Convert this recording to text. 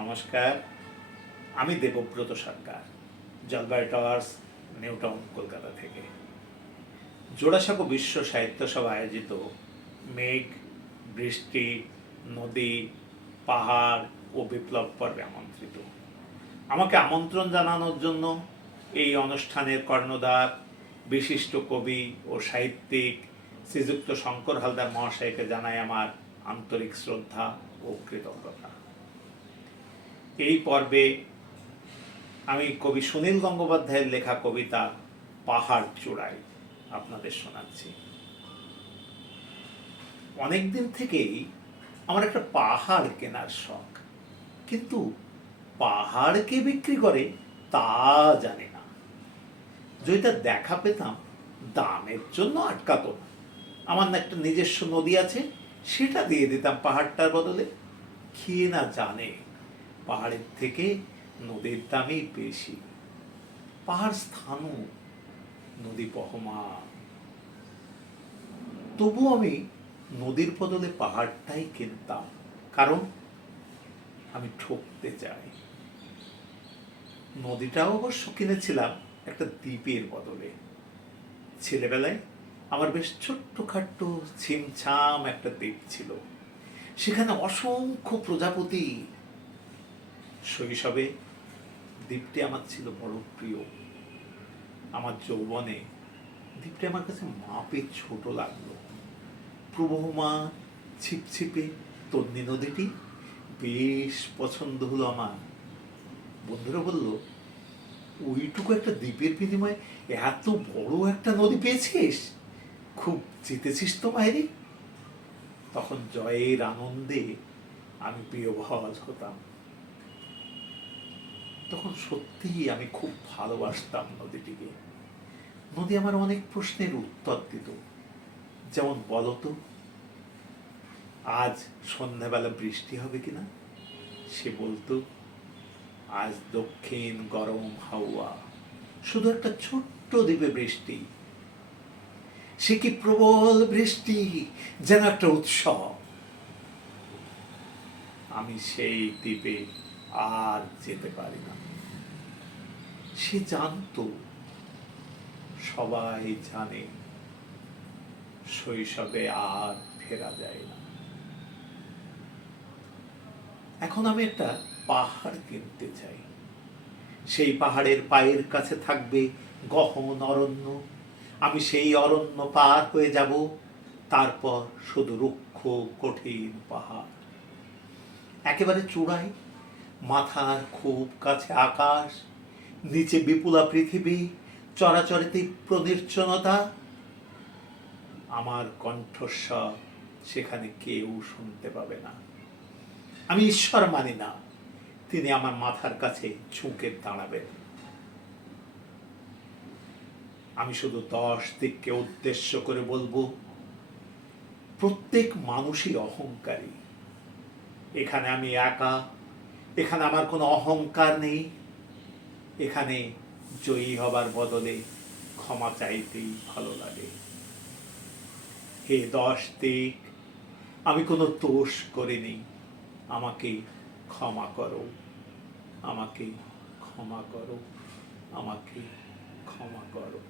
নমস্কার, আমি দেবব্রত সরকার, জলবায়ু টাওয়ার্স, নিউ টাউন, কলকাতা থেকে। জোড়াসাঁকো বিশ্ব সাহিত্য সভা আয়োজিত মেঘ, বৃষ্টি, নদী, পাহাড় ও বিপ্লব পর্বে আমন্ত্রিত। আমাকে আমন্ত্রণ জানানোর জন্য এই অনুষ্ঠানের কর্ণধার বিশিষ্ট কবি ও সাহিত্যিক শ্রীযুক্ত শঙ্কর হালদার মহাশয়কে জানাই আমার আন্তরিক শ্রদ্ধা ও কৃতজ্ঞতা। এই পর্বে আমি কবি সুনীল গঙ্গোপাধ্যায়ের লেখা কবিতা পাহাড় চূড়ায় আপনাদের শোনাচ্ছি। অনেকদিন থেকেই আমার একটা পাহাড় কেনার শখ, কিন্তু পাহাড় কে বিক্রি করে তা জানি না। যেটা দেখা পেতাম দামের জন্য আটকাতো না। আমার না একটা নিজস্ব নদী আছে, সেটা দিয়ে দিতাম পাহাড়টার বদলে। কে না জানে পাহাড়ের থেকে নদীর দামই বেশি। পাহাড় স্থানু, নদী বহমান। তবু আমি নদীর বদলে পাহাড়টাই কিনতাম, কারণ আমি ঠকতে চাই। নদীটাও অবশ্য কিনেছিলাম একটা দ্বীপের বদলে। ছেলেবেলায় আমার বেশ ছোট্টখাট্ট ছিমছাম একটা দ্বীপ ছিল, সেখানে অসংখ্য প্রজাপতি। শৈশবে দ্বীপটি আমার ছিল বড় প্রিয়। আমার যৌবনে দ্বীপটি আমার কাছে মাপে ছোট লাগলো। প্রবহমান ছিপছিপে তন্নি নদীটি বেশ পছন্দ হলো আমার। বন্ধুরা বলল, ওইটুকু একটা দ্বীপের বিনিময়ে এত বড় একটা নদী পেয়েছিস, খুব জিতেছিস তো মায়েরি। তখন জয়ের আনন্দে আমি বিহ্বল হতাম। তখন সত্যিই আমি খুব ভালোবাসতাম নদীটিকে। নদী আমার অনেক প্রশ্নের উত্তর দিত। যেমন, বলতো আজ সন্ধ্যাবেলা বৃষ্টি হবে কিনা। সে বলতো, আজ দক্ষিণ গরম হাওয়া, শুধু একটা ছোট্ট দ্বীপে বৃষ্টি। সে কি প্রবল বৃষ্টি, যেন একটা উৎসব। আমি সেই দ্বীপে আর যেতে পারি না। সে জানতো, সবাই জানে, শৈশবে আর ফেরা যায় না। এখন আমি একটা পাহাড় কিনতে চাই। সেই পাহাড়ের পায়ের কাছে থাকবে গহন অরণ্য। আমি সেই অরণ্য পার হয়ে যাব, তারপর শুধু রুক্ষ কঠিন পাহাড়। একেবারে চূড়ায়, মাথার খুব কাছে আকাশ, নিচে বিপুলা পৃথিবী, চরাচরে তীব্র নির্জনতা। আমার কণ্ঠস্বর সেখানে কেউ শুনতে পাবে না। আমি ঈশ্বর মানি না তিনি আমার মাথার কাছে ঝুঁকে দাঁড়াবেন। আমি শুধু 10 দিককে উদ্দেশ্য করে বলবো, প্রত্যেক মানুষই অহংকারী। এখানে আমি একা, এখানে আমার কোনো অহংকার নেই। এখানে জয়ী হবার বদলে ক্ষমা চাইতেই ভালো লাগে। হে 10 দিক, আমি কোনো দোষ করিনি, আমাকে ক্ষমা করো, আমাকে ক্ষমা করো, আমাকে ক্ষমা করো।